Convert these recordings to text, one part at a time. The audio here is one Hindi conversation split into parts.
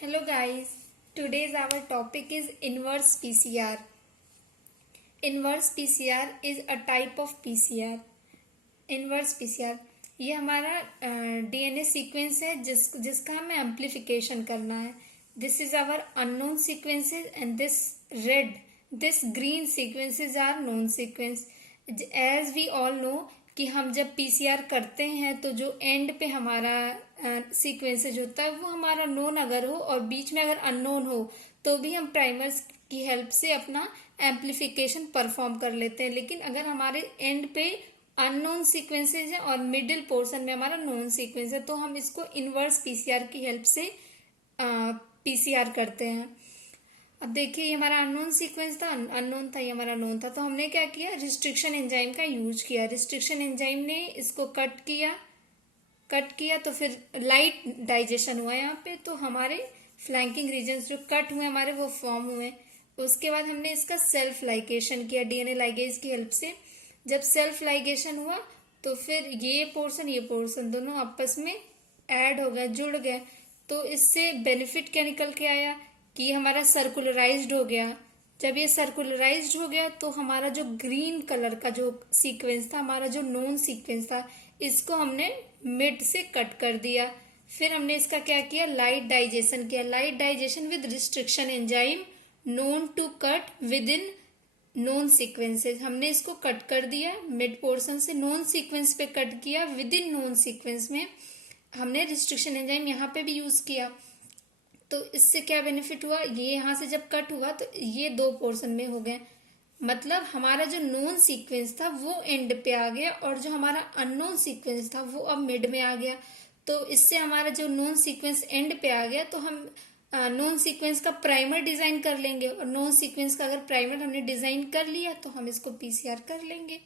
Hello guys, today's our topic is inverse PCR. Inverse PCR is a type of PCR. Inverse PCR ये हमारा DNA सीक्वेंस है जिसका हमें एम्प्लीफिकेशन करना है. This is our unknown sequences and this green sequences are known sequence. As we all know कि हम जब पीसीआर करते हैं तो जो एंड पे हमारा सीक्वेंसेज होता है वो हमारा नोन अगर हो और बीच में अगर अननोन हो तो भी हम प्राइमर्स की हेल्प से अपना एम्प्लीफिकेशन परफॉर्म कर लेते हैं. लेकिन अगर हमारे एंड पे अननोन सीक्वेंसेज है और मिडिल पोर्शन में हमारा नोन सीक्वेंस है तो हम इसको इनवर्स पीसीआर की हेल्प से पीसीआर करते हैं. अब देखिए ये हमारा अननोन सीक्वेंस था, अननोन था, ये हमारा नोन था. तो हमने क्या किया, रिस्ट्रिक्शन एंजाइम का यूज किया. रिस्ट्रिक्शन एंजाइम ने इसको कट किया तो फिर लाइट डाइजेशन हुआ यहाँ पे. तो हमारे फ्लैंकिंग रीजन्स जो कट हुए हमारे वो फॉर्म हुए. उसके बाद हमने इसका सेल्फ लाइगेशन किया डीएनए लाइगेज की हेल्प से. जब सेल्फ लाइगेशन हुआ तो फिर ये पोर्शन दोनों आपस में ऐड हो गए, जुड़ गए. तो इससे बेनिफिट क्या निकल के आया कि हमारा सर्कुलराइज्ड हो गया. जब ये सर्कुलराइज्ड हो गया तो हमारा जो ग्रीन कलर का जो सीक्वेंस था, हमारा जो नोन सीक्वेंस था, इसको हमने मिड से कट कर दिया. फिर हमने इसका क्या किया, लाइट डाइजेशन किया. Light digestion with restriction enzyme known to cut within known sequences. हमने इसको कट कर दिया मिड पोर्शन से, नोन सीक्वेंस पे कट किया. विद इन नोन सीक्वेंस में हमने रिस्ट्रिक्शन एंजाइम यहाँ पे भी यूज किया. तो इससे क्या बेनिफिट हुआ, ये यहाँ से जब कट हुआ तो ये दो पोर्शन में हो गए. मतलब हमारा जो नोन सीक्वेंस था वो एंड पे आ गया और जो हमारा अननोन सीक्वेंस था वो अब मिड में आ गया. तो इससे हमारा जो नोन सीक्वेंस एंड पे आ गया तो हम नोन सीक्वेंस का प्राइमर डिजाइन कर लेंगे. और नोन सीक्वेंस का अगर प्राइमर हमने डिजाइन कर लिया तो हम इसको पीसीआर कर लेंगे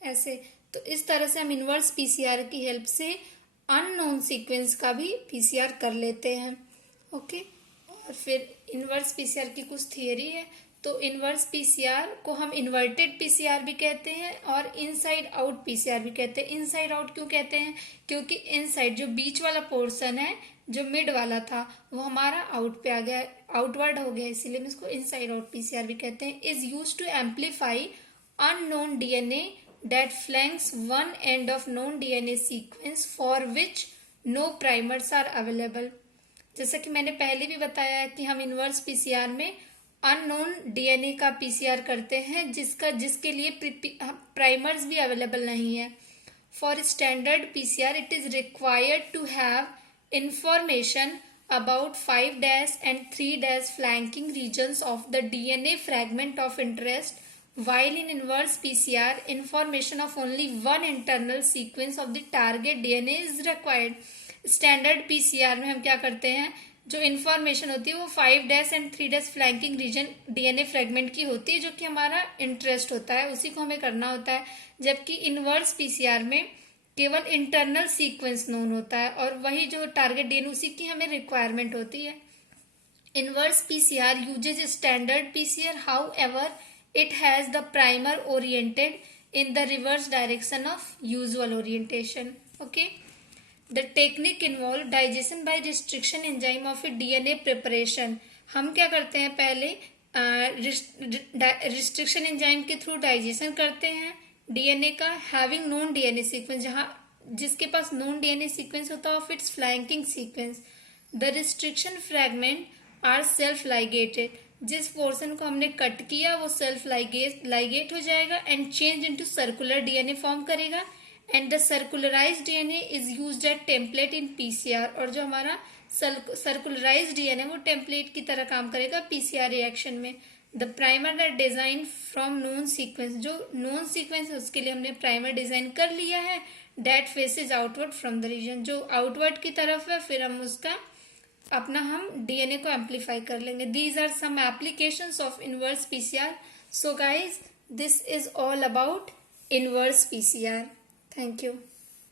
ऐसे. तो इस तरह से हम इनवर्स पीसीआर की हेल्प से अननोन सीक्वेंस का भी पीसीआर कर लेते हैं. ओके. और फिर इनवर्स पीसीआर की कुछ थियरी है. तो इनवर्स पीसीआर को हम इन्वर्टेड पीसीआर भी कहते हैं और इनसाइड आउट पीसीआर भी कहते हैं. इनसाइड आउट क्यों कहते हैं, क्योंकि इनसाइड जो बीच वाला पोर्शन है जो मिड वाला था वो हमारा आउट पे आ गया, आउटवर्ड हो गया, इसीलिए हम इसको इनसाइड आउट पीसीआर भी कहते हैं. Is use to amplify unknown DNA that flanks one end of known DNA sequence for which no primers are available. जैसा कि मैंने पहले भी बताया कि हम इनवर्स पीसीआर में अननोन डीएनए का पीसीआर करते हैं जिसके लिए प्राइमर्स भी अवेलेबल नहीं है. For standard PCR it is required to have information about 5' and 3' flanking regions of the DNA fragment of interest, while in inverse PCR information of only one internal sequence of the target DNA is required. Standard PCR में हम क्या करते हैं, जो इन्फॉर्मेशन होती है वो 5' end 3' flanking region DNA fragment की होती है जो कि हमारा इंटरेस्ट होता है, उसी को हमें करना होता है. जबकि इनवर्स पीसीआर में केवल इंटरनल सीक्वेंस नोन होता है और वही जो टारगेट डीएनए उसी की हमें रिक्वायरमेंट होती है. Inverse PCR uses standard PCR, however it has the primer oriented in the reverse direction of usual orientation. Okay. The technique involve digestion by restriction enzyme of a DNA preparation. हम क्या करते हैं, पहले रिस्ट्रिक्शन एंजाइम के थ्रू डाइजेशन करते हैं डीएनए का, हैविंग नोन डीएनए सीक्वेंस, जिसके पास नोन डीएनए सीक्वेंस होता है of its flanking sequence. The restriction fragment are self ligated. जिस पोर्शन को हमने कट किया वो सेल्फ लाइगेट हो जाएगा and change into circular DNA form करेगा. And the circularized DNA is used as template in PCR. और जो हमारा सर्कुलराइज्ड डीएनए वो टेम्पलेट की तरह काम करेगा पीसीआर रिएक्शन में. The primer are design from known sequence. जो नोन सीक्वेंस है उसके लिए हमने प्राइमर डिजाइन कर लिया है. That faces outward from the region, जो आउटवर्ड की तरफ है, फिर हम उसका हम डीएनए को एम्प्लीफाई कर लेंगे. These are some applications of inverse PCR. So guys, this is all about inverse PCR. Thank you.